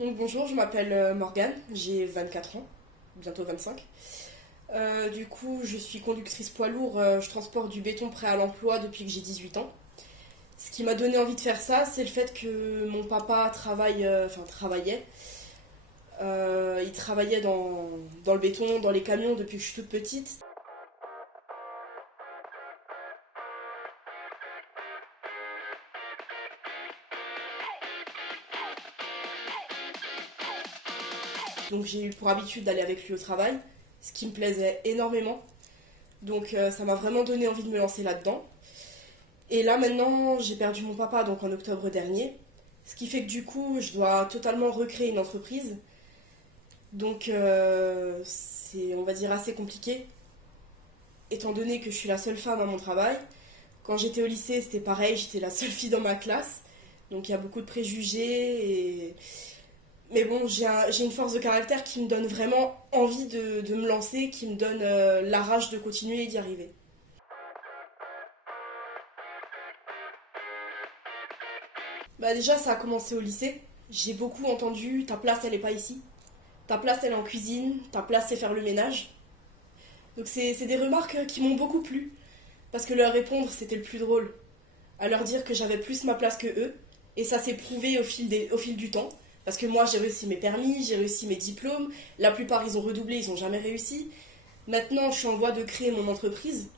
Donc bonjour, je m'appelle Morgane, j'ai 24 ans, bientôt 25. Du coup, je suis conductrice poids lourd, je transporte du béton prêt à l'emploi depuis que j'ai 18 ans. Ce qui m'a donné envie de faire ça, c'est le fait que mon papa travaillait. Il travaillait dans le béton, dans les camions depuis que je suis toute petite. Donc j'ai eu pour habitude d'aller avec lui au travail, ce qui me plaisait énormément. Donc ça m'a vraiment donné envie de me lancer là-dedans. Et là maintenant, j'ai perdu mon papa donc en octobre dernier, ce qui fait que du coup, je dois totalement recréer une entreprise. Donc c'est, on va dire, assez compliqué, étant donné que je suis la seule femme à mon travail. Quand j'étais au lycée, c'était pareil, j'étais la seule fille dans ma classe. Donc il y a beaucoup de préjugés. Mais bon, j'ai une force de caractère qui me donne vraiment envie de me lancer, qui me donne la rage de continuer et d'y arriver. Bah déjà, ça a commencé au lycée. J'ai beaucoup entendu ta place, elle est pas ici. Ta place, elle est en cuisine. Ta place, c'est faire le ménage. Donc c'est des remarques qui m'ont beaucoup plu. Parce que leur répondre, c'était le plus drôle. À leur dire que j'avais plus ma place que eux. Et ça s'est prouvé au fil du temps. Parce que moi, j'ai réussi mes permis, j'ai réussi mes diplômes. La plupart, ils ont redoublé, ils n'ont jamais réussi. Maintenant, je suis en voie de créer mon entreprise.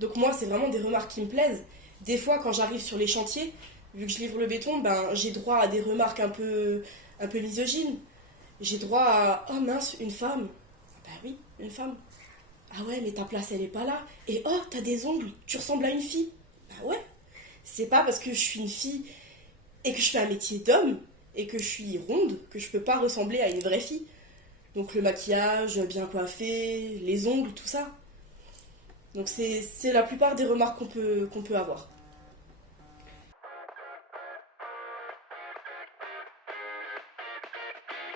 Donc moi, c'est vraiment des remarques qui me plaisent. Des fois, quand j'arrive sur les chantiers, vu que je livre le béton, ben, j'ai droit à des remarques un peu misogynes. J'ai droit à «Oh mince, une femme». Bah oui, une femme. «Ah ouais, mais ta place, elle est pas là. Et oh, t'as des ongles, tu ressembles à une fille». Bah ouais. C'est pas parce que je suis une fille et que je fais un métier d'homme et que je suis ronde que je peux pas ressembler à une vraie fille. Donc le maquillage, bien coiffé, les ongles, tout ça. Donc c'est la plupart des remarques qu'on peut avoir.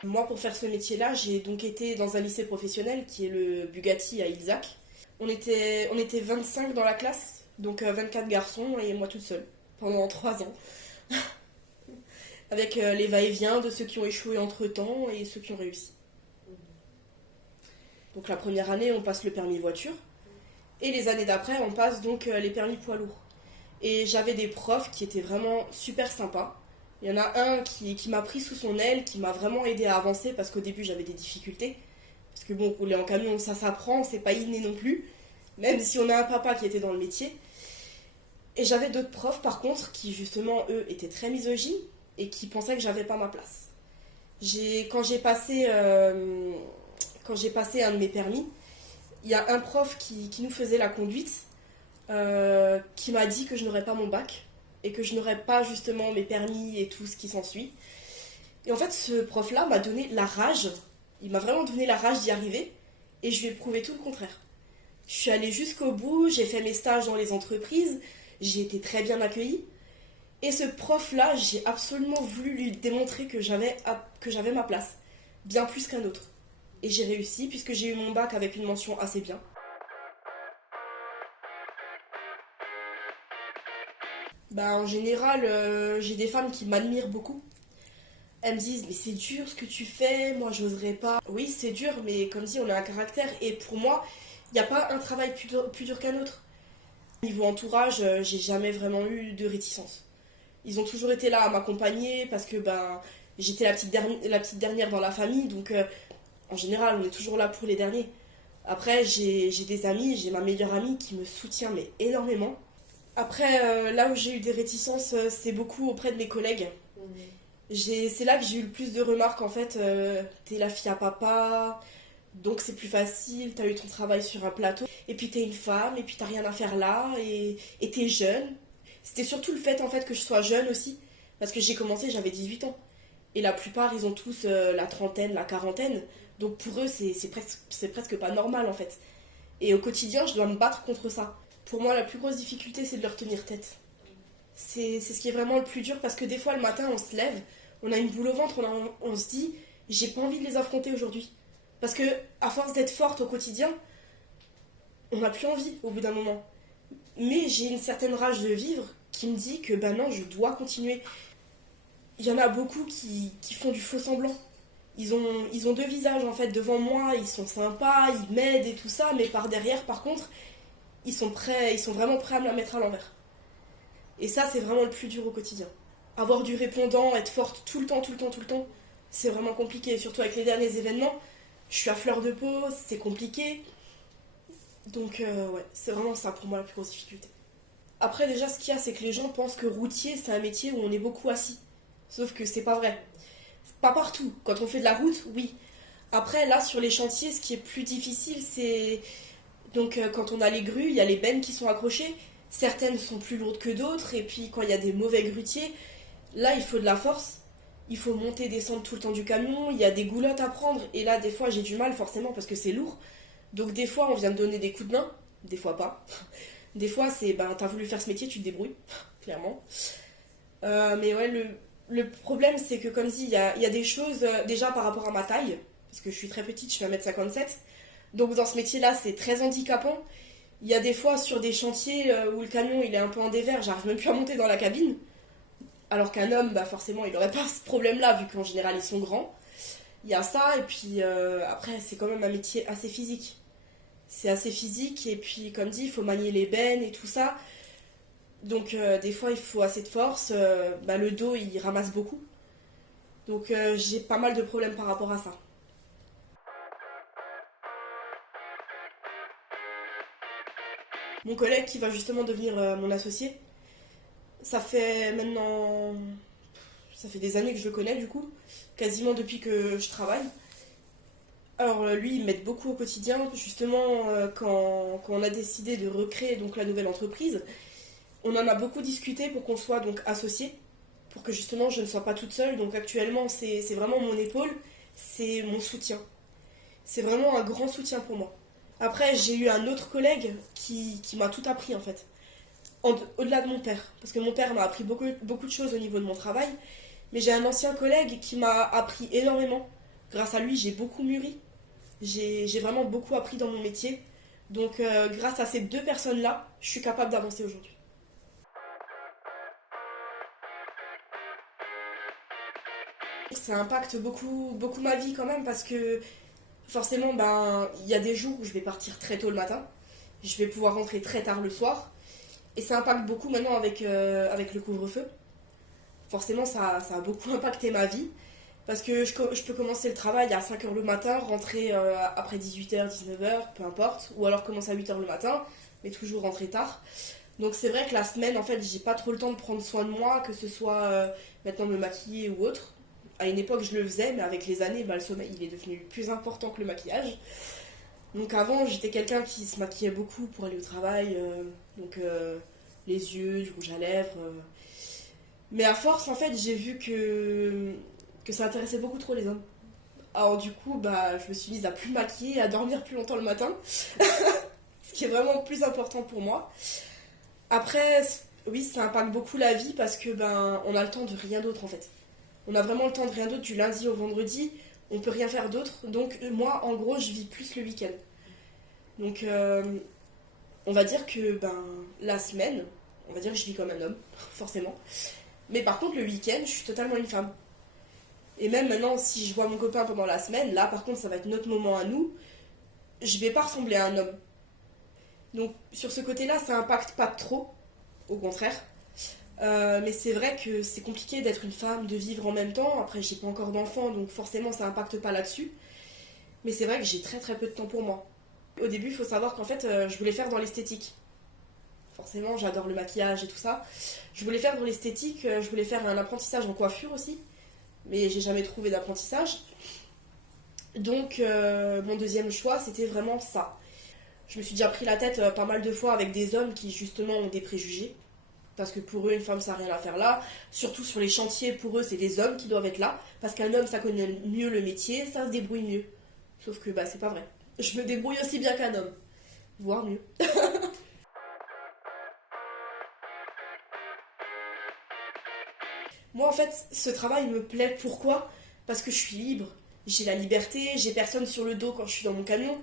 Moi, pour faire ce métier-là, j'ai donc été dans un lycée professionnel qui est le Bugatti à Ilzac. On était 25 dans la classe, donc 24 garçons et moi toute seule, pendant 3 ans. Avec les va-et-vient de ceux qui ont échoué entre-temps et ceux qui ont réussi. Donc la première année, on passe le permis voiture, et les années d'après, on passe donc les permis poids lourds. Et j'avais des profs qui étaient vraiment super sympas. Il y en a un qui m'a pris sous son aile, qui m'a vraiment aidé à avancer parce qu'au début j'avais des difficultés. Parce que bon, rouler en camion, ça s'apprend, c'est pas inné non plus. Même si on a un papa qui était dans le métier. Et j'avais d'autres profs par contre qui justement, eux, étaient très misogynes et qui pensaient que j'avais pas ma place. Quand quand j'ai passé un de mes permis, il y a un prof qui nous faisait la conduite qui m'a dit que je n'aurais pas mon bac et que je n'aurais pas justement mes permis et tout ce qui s'ensuit. Et en fait, ce prof-là m'a donné la rage. Il m'a vraiment donné la rage d'y arriver et je lui ai prouvé tout le contraire. Je suis allée jusqu'au bout, j'ai fait mes stages dans les entreprises, j'ai été très bien accueillie. Et ce prof-là, j'ai absolument voulu lui démontrer que j'avais ma place, bien plus qu'un autre. Et j'ai réussi puisque j'ai eu mon bac avec une mention assez bien. Bah, en général, j'ai des femmes qui m'admirent beaucoup. Elles me disent, mais c'est dur ce que tu fais, moi j'oserais pas. Oui, c'est dur, mais comme dit, on a un caractère. Et pour moi, il n'y a pas un travail plus dur qu'un autre. Niveau entourage, j'ai jamais vraiment eu de réticence. Ils ont toujours été là à m'accompagner parce que ben, j'étais la petite dernière dans la famille. Donc en général, on est toujours là pour les derniers. Après, j'ai des amis, j'ai ma meilleure amie qui me soutient mais énormément. Après, là où j'ai eu des réticences, c'est beaucoup auprès de mes collègues. C'est là que j'ai eu le plus de remarques en fait. T'es la fille à papa, donc c'est plus facile, t'as eu ton travail sur un plateau. Et puis t'es une femme, et puis t'as rien à faire là, et t'es jeune. C'était surtout le fait en fait que je sois jeune aussi, parce que j'ai commencé, j'avais 18 ans. Et la plupart, ils ont tous la trentaine, la quarantaine. Donc pour eux, c'est presque pas normal en fait. Et au quotidien, je dois me battre contre ça. Pour moi, la plus grosse difficulté, c'est de leur tenir tête. C'est ce qui est vraiment le plus dur parce que des fois, le matin, on se lève, on a une boule au ventre, on se dit, j'ai pas envie de les affronter aujourd'hui. Parce que, à force d'être forte au quotidien, on n'a plus envie au bout d'un moment. Mais j'ai une certaine rage de vivre qui me dit que ben non, je dois continuer. Il y en a beaucoup qui font du faux semblant. Ils ont deux visages en fait devant moi, ils sont sympas, ils m'aident et tout ça, mais par derrière, par contre, ils sont vraiment prêts à me la mettre à l'envers. Et ça, c'est vraiment le plus dur au quotidien. Avoir du répondant, être forte tout le temps, tout le temps, tout le temps, c'est vraiment compliqué. Surtout avec les derniers événements, je suis à fleur de peau, c'est compliqué. Donc, ouais, c'est vraiment ça pour moi la plus grosse difficulté. Après, déjà, ce qu'il y a, c'est que les gens pensent que routier, c'est un métier où on est beaucoup assis. Sauf que c'est pas vrai. Pas partout. Quand on fait de la route, oui. Après, là, sur les chantiers, ce qui est plus difficile, c'est. Donc, quand on a les grues, il y a les bennes qui sont accrochées. Certaines sont plus lourdes que d'autres. Et puis, quand il y a des mauvais grutiers, là, il faut de la force. Il faut monter, descendre tout le temps du camion. Il y a des goulottes à prendre. Et là, des fois, j'ai du mal, forcément, parce que c'est lourd. Donc, des fois, on vient me donner des coups de main. Des fois, pas. Des fois, c'est. Ben, t'as voulu faire ce métier, tu te débrouilles. Clairement. Mais ouais, le problème, c'est que, comme dit, il y a des choses, déjà par rapport à ma taille, parce que je suis très petite, je fais 1m57. Donc, dans ce métier-là, c'est très handicapant. Il y a des fois sur des chantiers où le camion il est un peu en dévers, j'arrive même plus à monter dans la cabine. Alors qu'un homme, bah forcément, il n'aurait pas ce problème-là, vu qu'en général, ils sont grands. Il y a ça, et puis après, c'est quand même un métier assez physique. C'est assez physique, et puis, comme dit, il faut manier les bennes et tout ça. Donc, des fois, il faut assez de force. Bah, le dos, il ramasse beaucoup. Donc, j'ai pas mal de problèmes par rapport à ça. Mon collègue qui va justement devenir mon associé, ça fait maintenant. Ça fait des années que je le connais, du coup, quasiment depuis que je travaille. Alors lui, il m'aide beaucoup au quotidien. Justement, quand on a décidé de recréer donc la nouvelle entreprise, on en a beaucoup discuté pour qu'on soit donc associés, pour que justement je ne sois pas toute seule. Donc actuellement, c'est vraiment mon épaule, c'est mon soutien. C'est vraiment un grand soutien pour moi. Après, j'ai eu un autre collègue qui m'a tout appris en fait, au-delà de mon père. Parce que mon père m'a appris beaucoup, beaucoup de choses au niveau de mon travail, mais j'ai un ancien collègue qui m'a appris énormément. Grâce à lui, j'ai beaucoup mûri. J'ai vraiment beaucoup appris dans mon métier. Donc, grâce à ces deux personnes-là, je suis capable d'avancer aujourd'hui. Ça impacte beaucoup, beaucoup ma vie quand même parce que forcément, ben, il y a des jours où je vais partir très tôt le matin. Je vais pouvoir rentrer très tard le soir. Et ça impacte beaucoup maintenant avec le couvre-feu. Forcément, ça a beaucoup impacté ma vie. Parce que je peux commencer le travail à 5 heures le matin, rentrer après 18 h, 19 h, peu importe. Ou alors commencer à 8 h le matin, mais toujours rentrer tard. Donc c'est vrai que la semaine, en fait, j'ai pas trop le temps de prendre soin de moi, que ce soit maintenant me maquiller ou autre. À une époque, je le faisais, mais avec les années, bah, le sommeil il est devenu plus important que le maquillage. Donc avant, j'étais quelqu'un qui se maquillait beaucoup pour aller au travail. Donc les yeux, du rouge à lèvres. Mais à force, en fait, j'ai vu que ça intéressait beaucoup trop les hommes. Alors du coup, bah, je me suis mise à plus maquiller, à dormir plus longtemps le matin, ce qui est vraiment plus important pour moi. Après, oui, ça impacte beaucoup la vie parce que ben, on a le temps de rien d'autre en fait. On a vraiment le temps de rien d'autre du lundi au vendredi. On peut rien faire d'autre. Donc moi, en gros, je vis plus le week-end. Donc, on va dire que ben la semaine, on va dire que je vis comme un homme, forcément. Mais par contre, le week-end, je suis totalement une femme. Et même maintenant, si je vois mon copain pendant la semaine, là par contre, ça va être notre moment à nous. Je vais pas ressembler à un homme. Donc sur ce côté-là, ça impacte pas trop, au contraire. Mais c'est vrai que c'est compliqué d'être une femme, de vivre en même temps. Après, j'ai pas encore d'enfant, donc forcément, ça impacte pas là-dessus. Mais c'est vrai que j'ai très très peu de temps pour moi. Au début, il faut savoir qu'en fait, je voulais faire dans l'esthétique. Forcément, j'adore le maquillage et tout ça. Je voulais faire dans l'esthétique, je voulais faire un apprentissage en coiffure aussi. Mais j'ai jamais trouvé d'apprentissage. Donc, mon deuxième choix, c'était vraiment ça. Je me suis déjà pris la tête pas mal de fois avec des hommes qui, justement, ont des préjugés. Parce que pour eux, une femme, ça n'a rien à faire là. Surtout sur les chantiers, pour eux, c'est les hommes qui doivent être là. Parce qu'un homme, ça connaît mieux le métier, ça se débrouille mieux. Sauf que, bah, c'est pas vrai. Je me débrouille aussi bien qu'un homme. Voire mieux. Moi, en fait, ce travail me plaît. Pourquoi? Parce que je suis libre. J'ai la liberté, j'ai personne sur le dos quand je suis dans mon camion.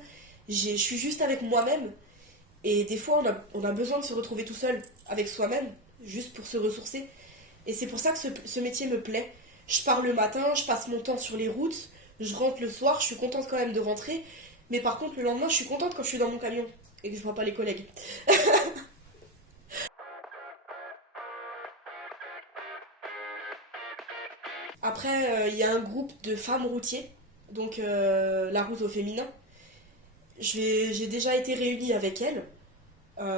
Je suis juste avec moi-même. Et des fois, on a besoin de se retrouver tout seul, avec soi-même, juste pour se ressourcer. Et c'est pour ça que ce métier me plaît. Je pars le matin, je passe mon temps sur les routes, je rentre le soir, je suis contente quand même de rentrer. Mais par contre, le lendemain, je suis contente quand je suis dans mon camion et que je vois pas les collègues. Après, il y a un groupe de femmes routiers, donc la route au féminin. J'ai déjà été réunie avec elles.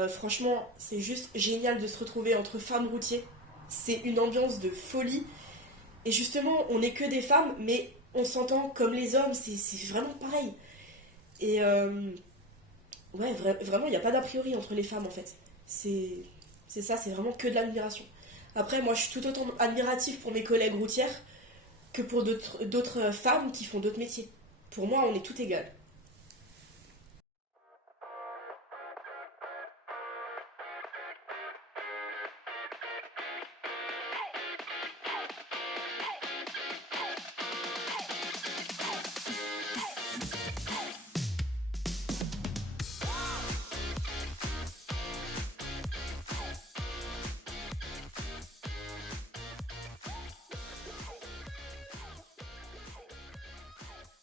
Franchement, c'est juste génial de se retrouver entre femmes routiers. C'est une ambiance de folie. Et justement, on n'est que des femmes, mais on s'entend comme les hommes, c'est vraiment pareil. Et ouais, vraiment, il n'y a pas d'a priori entre les femmes en fait. C'est c'est ça, c'est vraiment que de l'admiration. Après, moi, je suis tout autant admirative pour mes collègues routières que pour d'autres femmes qui font d'autres métiers. Pour moi, on est tout égal.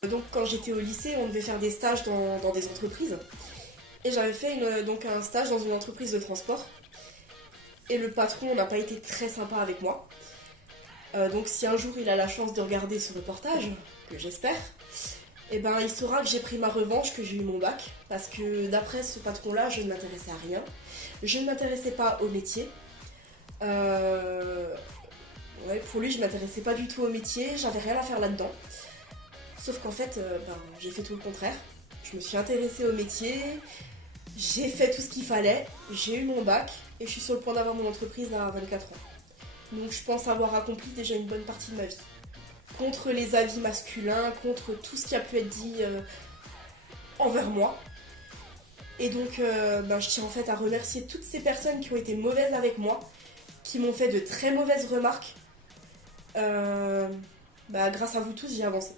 Donc, quand j'étais au lycée, on devait faire des stages dans des entreprises. Et j'avais fait donc un stage dans une entreprise de transport. Et le patron n'a pas été très sympa avec moi. Donc si un jour il a la chance de regarder ce reportage, que j'espère, eh ben il saura que j'ai pris ma revanche, que j'ai eu mon bac. Parce que d'après ce patron-là, je ne m'intéressais à rien. Je ne m'intéressais pas au métier. Euh, ouais, pour lui, je m'intéressais pas du tout au métier. J'avais rien à faire là-dedans. Sauf qu'en fait, j'ai fait tout le contraire. Je me suis intéressée au métier. J'ai fait tout ce qu'il fallait. J'ai eu mon bac. Et je suis sur le point d'avoir mon entreprise à 24 ans. Donc je pense avoir accompli déjà une bonne partie de ma vie. Contre les avis masculins, contre tout ce qui a pu être dit envers moi. Et donc je tiens en fait à remercier toutes ces personnes qui ont été mauvaises avec moi, qui m'ont fait de très mauvaises remarques. Grâce à vous tous, j'ai avancé.